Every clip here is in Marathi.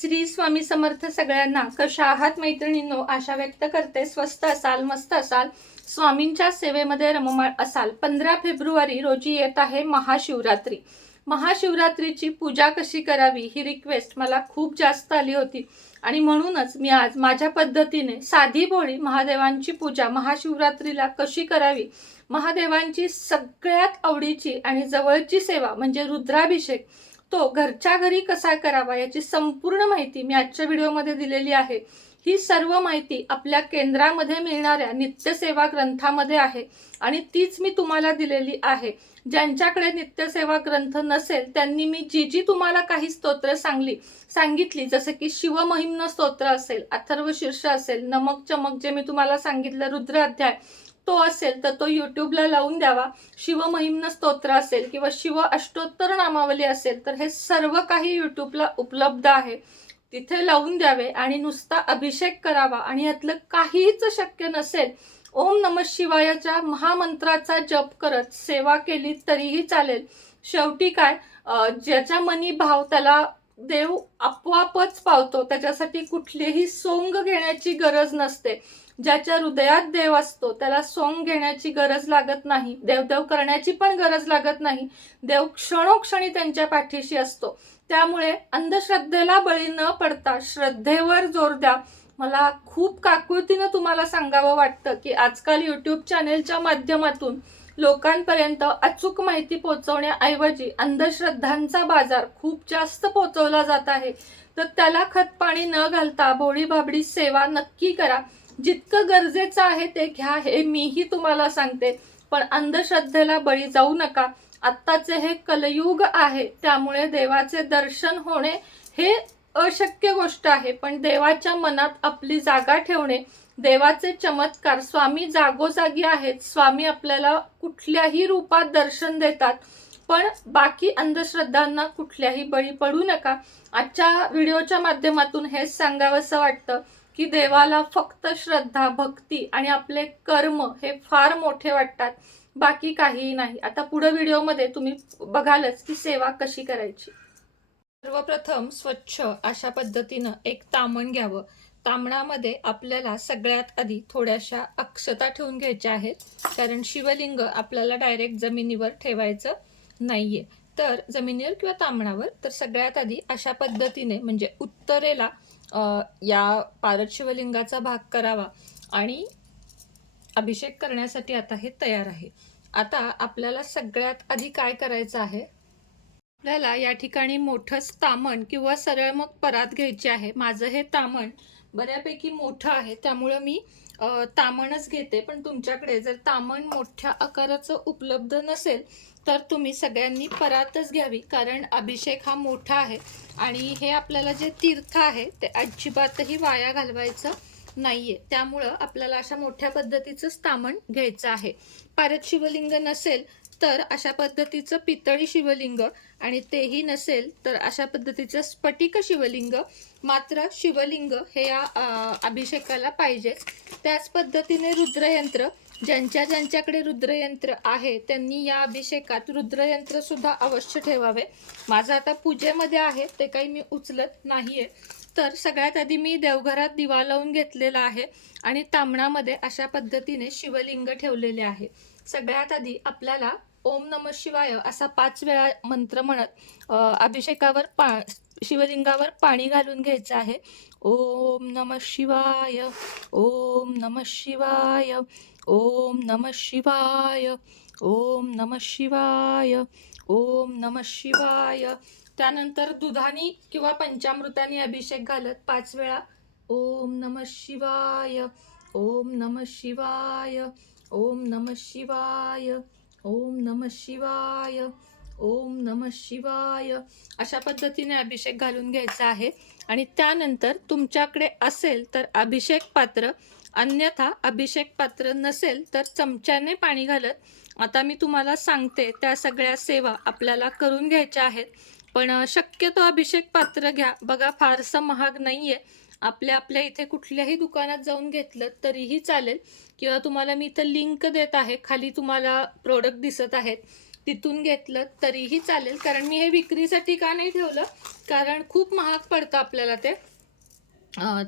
श्री स्वामी समर्थ सगळ्यांना कशा आहात मैत्रिणींनो? आशा व्यक्त करते. स्वस्त असाल मस्त असाल. स्वामींच्या सेवेमध्ये रममाळ असाल. पंधरा फेब्रुवारी रोजी येत आहे महाशिवरात्री. महाशिवरात्रीची पूजा कशी करावी ही रिक्वेस्ट मला खूप जास्त आली होती. आणि म्हणूनच मी आज माझ्या पद्धतीने साधी भोळी महादेवांची पूजा महाशिवरात्रीला कशी करावी महादेवांची सगळ्यात आवडीची आणि जवळची सेवा म्हणजे रुद्राभिषेक तो घरच्या घरी कसा करावा याची संपूर्ण माहिती मी आजच्या व्हिडिओमध्ये दिलेली आहे. ही सर्व माहिती आपल्या केंद्रामध्ये मिळणाऱ्या नित्यसेवा ग्रंथामध्ये आहे आणि तीच मी तुम्हाला दिलेली आहे. ज्यांच्याकडे नित्यसेवा ग्रंथ नसेल त्यांनी मी जी जी तुम्हाला काही स्तोत्र सांगली सांगितली जसं की शिवमहिम्न स्तोत्र असेल अथर्व शीर्ष असेल नमक चमक जे मी तुम्हाला सांगितलं रुद्र अध्याय तो असेल तर तो यूट्यूबला लावून द्यावा. शिवमहिम्न स्तोत्र असेल किंवा शिव अष्टोत्तर नामावली असेल तर हे सर्व काही यूट्यूबला उपलब्ध आहे. तिथे लावून द्यावे आणि नुसता अभिषेक करावा आणि यातलं काहीच शक्य नसेल ओम नम शिवायाच्या महामंत्राचा जप करत सेवा केली तरीही चालेल. शेवटी काय ज्याच्या मनी भाव त्याला देव आपोआपच पावतो. त्याच्यासाठी कुठलीही सोंग घेण्याची गरज नसते. ज्याच्या हृदयात देव असतो त्याला सोंग घेण्याची गरज लागत नाही देवदेव करण्याची पण गरज लागत नाही. देव क्षणोक्षणी त्यांच्या पाठीशी असतो. त्यामुळे अंधश्रद्धेला बळी न पडता श्रद्धेवर जोर द्या. मला खूप काकुळतीनं तुम्हाला सांगावं वाटतं की आजकाल यूट्यूब चॅनेलच्या माध्यमातून लोकांपर्यंत अचूक माहिती पोहोचवण्याऐवजी अंधश्रद्धांचा बाजार खूप जास्त पोहोचवला जात आहे. तर त्याला खतपाणी न घालता भोळी भाबडी सेवा नक्की करा. जितकं गरजेचं आहे ते घ्या हे मीही तुम्हाला सांगते. पण अंधश्रद्धेला बळी जाऊ नका. आत्ताचे हे कलयुग आहे त्यामुळे देवाचे दर्शन होणे हे अशक्य गोष्ट आहे. पण देवाच्या मनात आपली जागा ठेवणे देवाचे चमत्कार स्वामी जागोजागी आहेत. स्वामी आपल्याला कुठल्याही रूपात दर्शन देतात. पण बाकी अंधश्रद्धांना कुठल्याही बळी पडू नका. आजच्या व्हिडिओच्या माध्यमातून हेच सांगावंसं वाटतं. की देवाला फक्त श्रद्धा भक्ती आणि आपले कर्म हे फार मोठे वाटतात. बाकी काहीही नाही. आता पुढे व्हिडिओमध्ये तुम्ही बघालच की सेवा कशी करायची. सर्वप्रथम स्वच्छ अशा पद्धतीनं एक तामण घ्यावं. तामणामध्ये आपल्याला सगळ्यात आधी थोड्याशा अक्षता ठेवून घ्यायच्या आहेत. कारण शिवलिंग आपल्याला डायरेक्ट जमिनीवर ठेवायचं नाहीये. तर जमिनीवर किंवा तामणावर तर सगळ्यात आधी अशा पद्धतीने म्हणजे उत्तरेला या पारद शिवलिंगाचा भाग करावा आणि अभिषेक करण्यासाठी आता हे तयार आहे. आता आपल्याला सगळ्यात आधी काय करायचं आहे? आपल्याला या ठिकाणी मोठंच तामण किंवा सरळ मग परात घ्यायची आहे. माझं हे तामण बऱ्यापैकी मोठं आहे. त्यामुळं मी तामणच घेते. पण तुमच्याकडे जर तामण मोठ्या आकाराचं उपलब्ध नसेल तर तुम्ही सगळ्यांनी परातच घ्यावी कारण अभिषेक हा मोठा आहे आणि हे आपल्याला जे तीर्थ आहे ते अजिबातही वाया घालवायचं नाहीये. त्यामुळं आपल्याला अशा मोठ्या पद्धतीचंच तामण घ्यायचं आहे. पारत शिवलिंग नसेल तर अशा पद्धतीचं पितळी शिवलिंग आणि तेही नसेल तर अशा पद्धतीचं स्फटिक शिवलिंग मात्र शिवलिंग हे या अभिषेकाला पाहिजेच. त्याच पद्धतीने रुद्रयंत्र ज्यांच्या ज्यांच्याकडे रुद्रयंत्र आहे त्यांनी या अभिषेकात रुद्रयंत्र सुद्धा अवश्य ठेवावे. माझं आता पूजेमध्ये आहे ते काही मी उचलत नाहीये. तर सगळ्यात आधी मी देवघरात दिवा लावून घेतलेला आहे आणि तांबणामध्ये अशा पद्धतीने शिवलिंग ठेवलेले आहे. सगळ्यात आधी आपल्याला ओम नम शिवाय असा पाच वेळा मंत्र म्हणत अभिषेकावर पा शिवलिंगावर पाणी घालून घ्यायचं आहे. ओम नम शिवाय ओम नम शिवाय ओम नम शिवाय ओम नम शिवाय ओम नम शिवाय. त्यानंतर दुधानी किंवा पंचामृताने अभिषेक घालत पाच वेळा ओम नम शिवाय ओम नम शिवाय ओम नम शिवाय ओम नम शिवाय ओम नम शिवाय. अशा पद्धतीने अभिषेक घालून घ्यायचा आहे. आणि त्यानंतर तुमच्याकडे असेल तर अभिषेक पात्र अन्यथा अभिषेक पात्र नसेल तर चमच्याने पाणी घालत आता मी तुम्हाला सांगते त्या सगळ्या सेवा आपल्याला करून घ्यायच्या आहेत. पण शक्यतो अभिषेक पात्र घ्या. बघा फारसं महाग नाही आहे आपल्या आपल्या इथे कुठल्याही दुकानात जाऊन घेतलं तरीही चालेल. किंवा तुम्हाला मी इथं लिंक देत आहे. खाली तुम्हाला प्रोडक्ट दिसत आहेत. तिथून घेतलं तरीही चालेल. कारण मी हे विक्रीसाठी का नाही ठेवलं? कारण खूप महाग पडतं आपल्याला ते.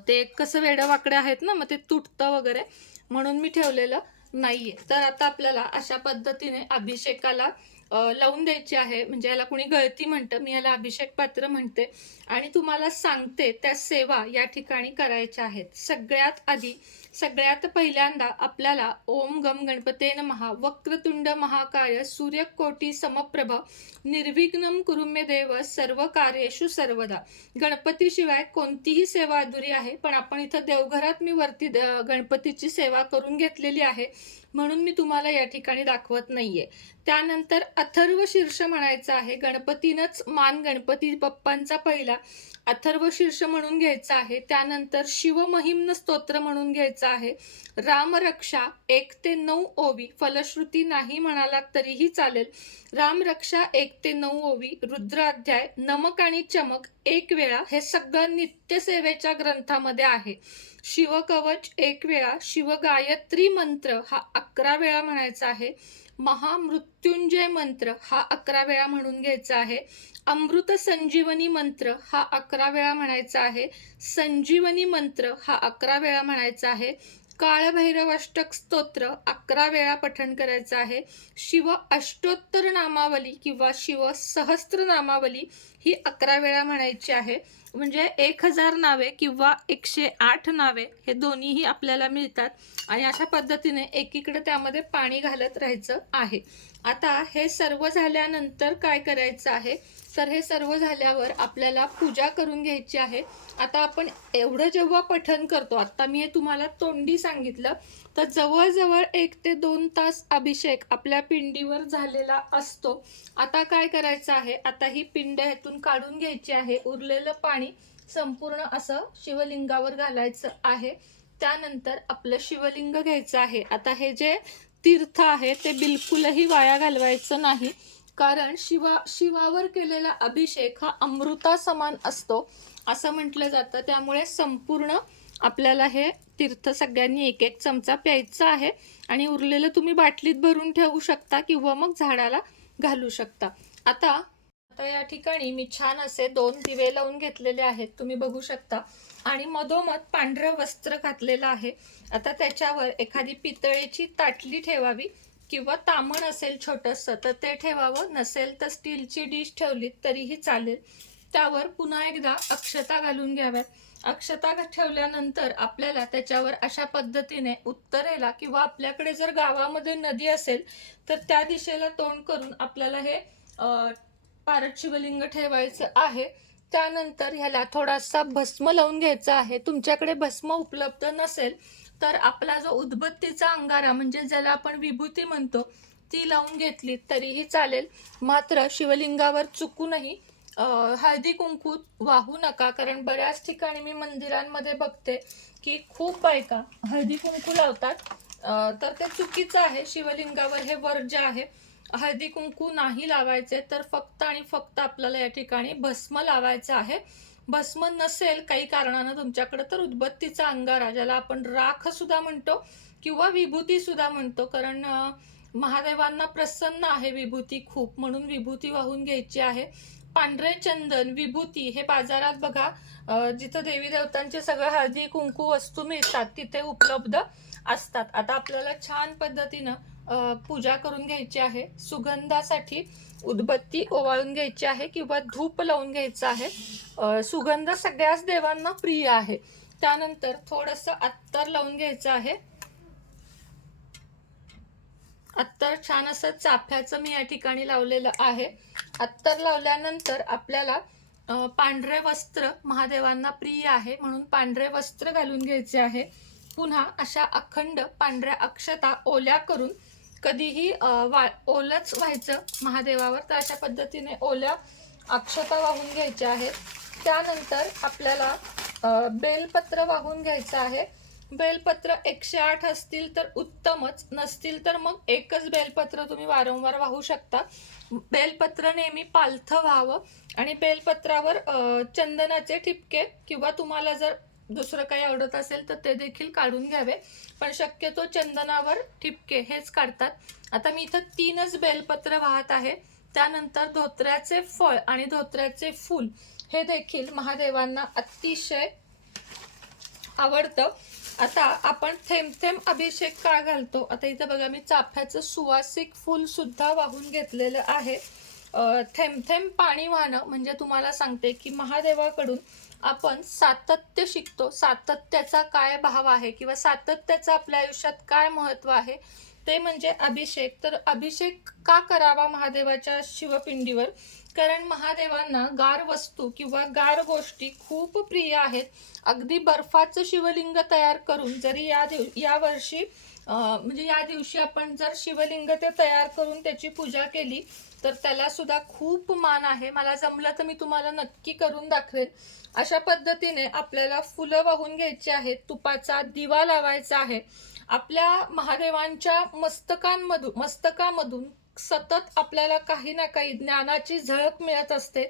ते कसं वेडं वाकडे आहेत ना मग ते तुटतं वगैरे म्हणून मी ठेवलेलं नाहीये. तर आता आपल्याला अशा पद्धतीने अभिषेकाला लावून द्यायची आहे. म्हणजे याला कुणी गळती म्हणतं मी याला अभिषेक पात्र म्हणते. आणि तुम्हाला सांगते त्या सेवा या ठिकाणी करायच्या आहेत. सगळ्यात आधी सगळ्यात पहिल्यांदा आपल्याला ओम गम गणपते महा वक्रतुंड महाकाय सूर्यकोटी समप्रभ निर्विघ्नम कुरुम्य देव सर्व कार्येशु सर्वदा. गणपतीशिवाय कोणतीही सेवा अधुरी आहे पण आपण इथं देवघरात मी वरती गणपतीची सेवा करून घेतलेली आहे म्हणून मी तुम्हाला या ठिकाणी दाखवत नाहीये. त्यानंतर अथर्व शीर्ष म्हणायचं आहे गणपतीनंच मान गणपती बाप्पांचा पहिला अथर्व शीर्ष म्हणून घ्यायचा आहे. त्यानंतर शिवमहिम्न स्तोत्र म्हणून घ्यायचं आहे. रामरक्षा एक ते नऊ ओवी फलश्रुती नाही म्हणाला तरीही चालेल. रामरक्षा एक ते नऊ ओवी रुद्राध्याय नमक आणि चमक एक वेळा हे सगळं नित्यसेवेच्या ग्रंथामध्ये आहे. शिवकवच एक वेळा शिवगायत्री मंत्र हा अकरा वेळा म्हणायचा आहे. महामृत्युंजय मंत्र हा अकरा वेळा म्हणून घ्यायचा आहे. अमृत संजीवनी मंत्र हा अकरा वेळा म्हणायचा आहे. संजीवनी मंत्र हा अकरा वेळा म्हणायचा आहे. काळभैरवाष्टक स्तोत्र अकरा वेळा पठण करायचं आहे. शिव अष्टोत्तर नामावली किंवा शिव सहस्त्र नामावली ही अकरा वेळा म्हणायची आहे. म्हणजे एक हजार नावे किंवा एकशे आठ नावे हे दोन्हीही आपल्याला मिळतात. आणि अशा पद्धतीने एकीकडे त्यामध्ये पाणी घालत राहायचं आहे. आता हे सर्व झाल्यानंतर काय करायचं आहे? तर हे सर्व झाल्यावर आपल्याला पूजा करून घ्यायची आहे. आता आपण एवढं जेव्हा पठन करतो आता मी हे तुम्हाला तोंडी सांगितलं तर जवळजवळ एक ते दोन तास अभिषेक आपल्या पिंडीवर झालेला असतो. आता काय करायचं आहे? आता ही पिंड ह्यातून काढून घ्यायची आहे. उरलेलं पाणी संपूर्ण असं शिवलिंगावर घालायचं आहे. त्यानंतर आपलं शिवलिंग घ्यायचं आहे. आता हे जे तीर्थ आहे ते बिलकुलही वाया घालवायचं नाही. कारण शिवा शिवावर केलेला अभिषेक हा अमृता समान असतो असं म्हटलं जातं. त्यामुळे संपूर्ण आपल्याला हे तीर्थ सगळ्यांनी एक एक चमचा प्यायचा आहे. आणि उरलेलं तुम्ही बाटलीत भरून ठेवू शकता किंवा मग झाडाला घालू शकता. आता आता या ठिकाणी मी छान असे दोन दिवे लावून घेतलेले आहेत. तुम्ही बघू शकता. आणि मधोमध पांढरं वस्त्र घातलेलं आहे. आता त्याच्यावर एखादी पितळेची ताटली ठेवावी किंवा तामण असेल छोटंसं तर ते ठेवावं. नसेल तर स्टीलची डिश ठेवली तरीही चालेल. त्यावर पुन्हा एकदा अक्षता घालून घ्याव्यात. अक्षता ठेवल्यानंतर आपल्याला त्याच्यावर अशा पद्धतीने उत्तरेला किंवा आपल्याकडे जर गावामध्ये नदी असेल तर त्या दिशेला तोंड करून आपल्याला हे पारशिवलिंग शिवलिंग ठेवायचं आहे. त्यानंतर ह्याला थोडासा भस्म लावून घ्यायचा आहे. तुमच्याकडे भस्म उपलब्ध नसेल तर आपला जो उदबत्तीचा अंगारा म्हणजे ज्याला आपण विभूती म्हणतो ती लावून घेतली तरीही चालेल. मात्र शिवलिंगावर चुकूनही हळदी कुंकू वाहू नका. कारण बऱ्याच ठिकाणी मी मंदिरांमध्ये बघते की खूप बायका हळदी कुंकू लावतात. तर ते चुकीचं आहे. शिवलिंगावर हे वर्ज्य आहे. हळदी कुंकू नाही लावायचे तर फक्त आणि फक्त आपल्याला या ठिकाणी भस्म लावायचं आहे. भस्म नसेल काही कारणानं तुमच्याकडे तर उदबत्तीचा अंगारा ज्याला आपण राख सुद्धा म्हणतो किंवा विभूती सुद्धा म्हणतो. कारण महादेवांना प्रसन्न आहे विभूती खूप म्हणून विभूती वाहून घ्यायची आहे. पांढरे चंदन विभूती हे बाजारात बघा जिथं देवी देवतांचे सगळं हळदी कुंकू वस्तू मिळतात तिथे उपलब्ध असतात. आता आपल्याला छान पद्धतीनं पूजा करून घ्यायची आहे सुगंधासाठी उदबत्ती ओवाळून घ्यायची आहे किंवा धूप लावून घ्यायचं आहे. सुगंध सगळ्याच देवांना प्रिय आहे. त्यानंतर थोडंसं अत्तर लावून घ्यायचं आहे. अत्तर छान असं चाफ्याचं मी या ठिकाणी लावलेलं आहे. अत्तर लावल्यानंतर आपल्याला पांढरे वस्त्र महादेवांना प्रिय आहे म्हणून पांढरे वस्त्र घालून घ्यायचे आहे. पुन्हा अशा अखंड पांढऱ्या अक्षता ओल्या करून कधीही वा ओलच व्हायचं महादेवावर तर अशा पद्धतीने ओल्या अक्षता वाहून घ्यायच्या आहेत. त्यानंतर आपल्याला बेलपत्र वाहून घ्यायचं आहे. बेलपत्र एकशे आठ असतील तर उत्तमच नसतील तर मग एकच बेलपत्र तुम्ही वारंवार वाहू शकता. बेलपत्र नेहमी पालथं व्हावं आणि बेलपत्रावर चंदनाचे ठिपके किंवा तुम्हाला जर दुसरं काही आवडत असेल तर ते देखील काढून घ्यावे. पण शक्यतो चंदनावर ठिपके हेच काढतात. आता मी इथं तीनच बेलपत्र वाहत आहे. त्यानंतर धोत्र्याचे फळ आणि धोत्र्याचे फूल हे देखील महादेवांना अतिशय आवडतं. आता आपण थेंब थेंब अभिषेक का घालतो? आता इथं बघा मी चाफ्याचं सुवासिक फूल सुद्धा वाहून घेतलेलं आहे. थेंब थेंब पाणी वाहणं म्हणजे तुम्हाला सांगते की महादेवाकडून आपण सातत्य शिकतो. सातत्याचा काय भाव आहे किंवा सातत्याचं आपल्या आयुष्यात काय महत्त्व आहे ते म्हणजे अभिषेक. तर अभिषेक का करावा महादेवाच्या शिवपिंडीवर? कारण महादेवांना गार वस्तू किंवा गार गोष्टी खूप प्रिय आहेत. अगदी बर्फाचं शिवलिंग तयार करून जरी या दिव या वर्षी म्हणजे या दिवशी आपण जर शिवलिंग ते तयार करून त्याची पूजा केली तर त्याला सुद्धा खूप मान आहे. मला जमलं तर मी तुम्हाला नक्की करून दाखवेन. अशा पद्धतीने आपल्याला फुलं वाहून घ्यायची आहेत. तुपाचा दिवा लावायचा आहे. आपल्या महादेवांच्या मस्तकांमधून मस्तकामधून सतत आपल्याला काही ना काही ज्ञानाची झळक मिळत असते.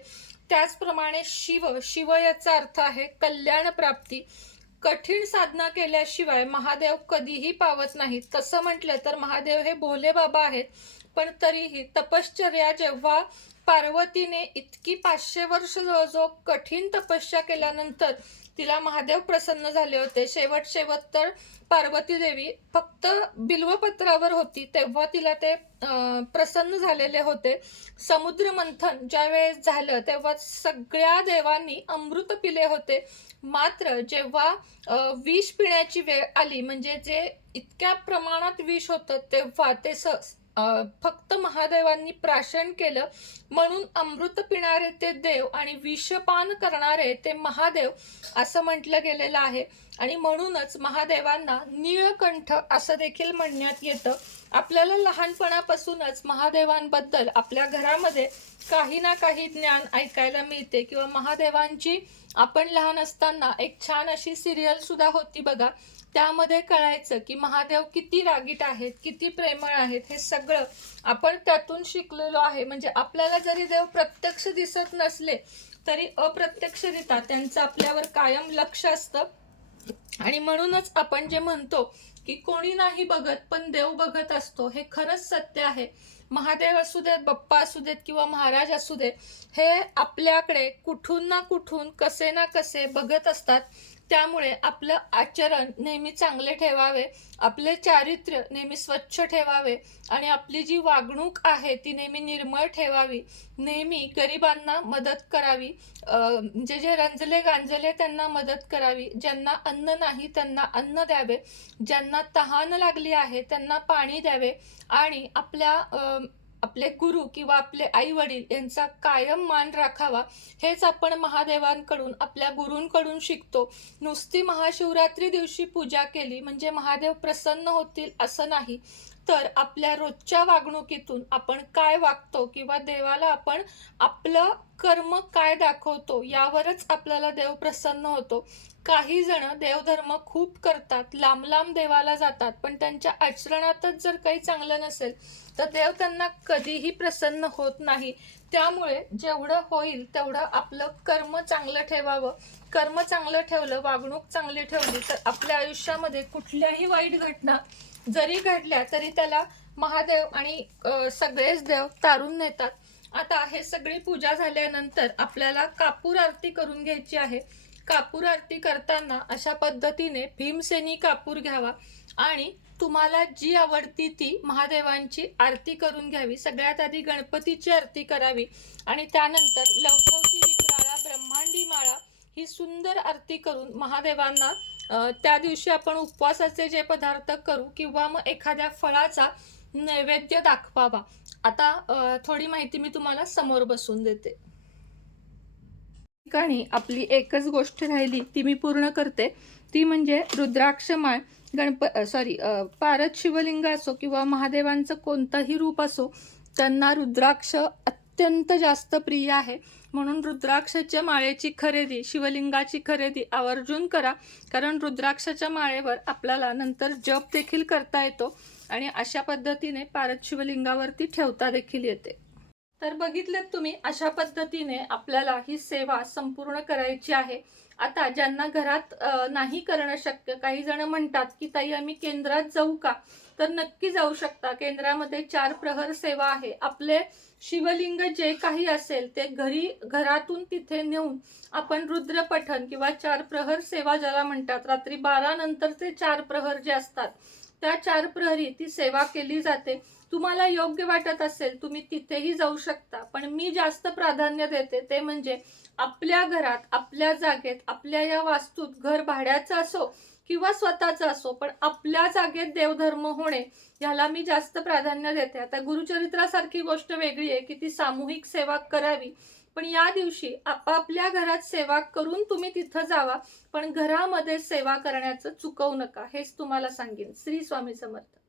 त्याचप्रमाणे शिव शिव याचा अर्थ आहे कल्याण प्राप्ती. कठीण साधना केल्याशिवाय महादेव कधीही पावत नाहीत. तसं म्हटलं तर महादेव हे भोले बाबा आहेत. पण तरीही तपश्चर्या जेव्हा पार्वतीने इतकी पाचशे वर्ष जवळजवळ कठीण तपस्या केल्यानंतर तिला महादेव प्रसन्न झाले होते. शेवट शेवट तर पार्वती देवी फक्त बिल्वपत्रावर होती तेव्हा तिला ते प्रसन्न झालेले होते. समुद्र मंथन ज्या वेळेस झालं तेव्हा सगळ्या देवांनी अमृत पिले होते. मात्र जेव्हा विष पिण्याची वेळ आली म्हणजे जे इतक्या प्रमाणात विष होतं तेव्हा ते स फक्त महादेवांनी प्राशन केलं. म्हणून अमृत पिणारे ते देव आणि विषपान करणारे ते महादेव असं म्हटलं गेलेलं आहे. आणि म्हणूनच महादेवांना नीळकंठ असं देखील म्हणण्यात येतं. आपल्याला लहानपणापासूनच महादेवांबद्दल आपल्या घरामध्ये काही ना काही ज्ञान ऐकायला मिळते किंवा महादेवांची आपण लहान असताना एक छान अशी सिरियल सुद्धा होती बघा. त्यामध्ये कळायचं की महादेव किती रागीट आहेत किती प्रेमळ आहेत हे सगळं आपण त्यातून शिकलेलो आहे. म्हणजे आपल्याला जरी देव प्रत्यक्ष दिसत नसले तरी अप्रत्यक्षरित्या त्यांचं आपल्यावर कायम लक्ष असतं. आणि म्हणूनच आपण जे म्हणतो की कोणी नाही बघत पण देव बघत असतो हे खरंच सत्य आहे. महादेव असू देत बाप्पा असू देत किंवा महाराज असू देत हे आपल्याकडे कुठून ना कुठून कसे ना कसे बघत असतात. त्यामुळे आपलं आचरण नेहमी चांगले ठेवावे आपले चारित्र्य नेहमी स्वच्छ ठेवावे आणि आपली जी वागणूक आहे ती नेहमी निर्मळ ठेवावी. नेहमी गरिबांना मदत करावी. जे म्हणजे जे रंजले गांजले त्यांना मदत करावी. ज्यांना अन्न नाही त्यांना अन्न द्यावे. ज्यांना तहान लागली आहे त्यांना पाणी द्यावे. आणि आपल्या आपले गुरु किंवा आपले आई वडील यांचा कायम मान राखावा हेच आपण महादेवांकडून आपल्या गुरूंकडून शिकतो. नुसती महाशिवरात्री दिवशी पूजा केली म्हणजे महादेव प्रसन्न होतील असं नाही. तर आपल्या रोजच्या वागणुकीतून आपण काय वागतो किंवा देवाला आपण आपलं कर्म काय दाखवतो यावरच आपल्याला देव प्रसन्न होतो. काही जण देवधर्म खूप करतात लांब लांब देवाला जातात पण त्यांच्या आचरणातच जर काही चांगलं नसेल तर देव त्यांना कधीही प्रसन्न होत नाही. त्यामुळे जेवढं होईल तेवढं आपलं कर्म चांगलं ठेवावं. कर्म चांगलं ठेवलं वागणूक चांगली ठेवली तर आपल्या आयुष्यामध्ये कुठल्याही वाईट घटना जरी घडल्या तरी त्याला महादेव आणि सगळेच देव तारून नेतात. आता हे सगळी पूजा झाल्यानंतर आपल्याला कापूर आरती करून घ्यायची आहे. कापूर आरती करताना अशा पद्धतीने भीमसेनी कापूर घ्यावा आणि तुम्हाला जी आवडती ती महादेवांची आरती करून घ्यावी. सगळ्यात आधी गणपतीची आरती करावी आणि त्यानंतर लवचवती विक्राळा ब्रह्मांडी माळा ही सुंदर आरती करून महादेवांना त्या दिवशी आपण उपवासाचे जे पदार्थ करू किंवा मग एखाद्या फळाचा नैवेद्य दाखवावा. आता थोडी माहिती मी तुम्हाला समोर बसून देते. ठिकाणी आपली एकच गोष्ट राहिली ती मी पूर्ण करते. ती म्हणजे रुद्राक्ष माळ. गणप सॉरी पारद शिवलिंग असो किंवा महादेवांचं कोणतंही रूप असो त्यांना रुद्राक्ष अत्यंत जास्त प्रिय आहे. म्हणून रुद्राक्षाच्या माळेची खरेदी शिवलिंगाची खरेदी आवर्जून करा. कारण रुद्राक्षाच्या माळेवर आपल्याला नंतर जप देखील करता येतो आणि अशा पद्धतीने पारद शिवलिंगावरती ठेवता देखील येते. तर बघितलेत तुम्ही अशा पद्धतीने आपल्याला ही सेवा संपूर्ण करायची आहे. आता ज्यांना घरात नाही करणं शक्य काही जण म्हणतात की ताई आम्ही केंद्रात जाऊ का? तर नक्की जाऊ शकता. केंद्रामध्ये चार प्रहर सेवा आहे. आपले शिवलिंग जे काही असेल ते घरी घरातून तिथे नेऊन आपण रुद्रपठन किंवा चार प्रहर सेवा ज्याला म्हणतात रात्री बारा नंतरचे चार प्रहर जे असतात त्या चार प्रहरी ती सेवा केली जाते. तुम्हाला योग्य वाटत असेल तुम्ही तिथेही जाऊ शकता. पण मी जास्त प्राधान्य देते ते म्हणजे आपल्या घरात आपल्या जागेत आपल्या या वास्तूत घर भाड्याचं असो किंवा स्वतःचं असो पण आपल्या जागेत देवधर्म होणे ह्याला मी जास्त प्राधान्य देते. आता गुरुचरित्रासारखी गोष्ट वेगळी आहे की ती सामूहिक सेवा करावी. पण या दिवशी आपापल्या घरात सेवा करून तुम्ही तिथं जावा पण घरामध्ये सेवा करण्याचं चुकवू नका. हेच तुम्हाला सांगेन. श्री स्वामी समर्थ.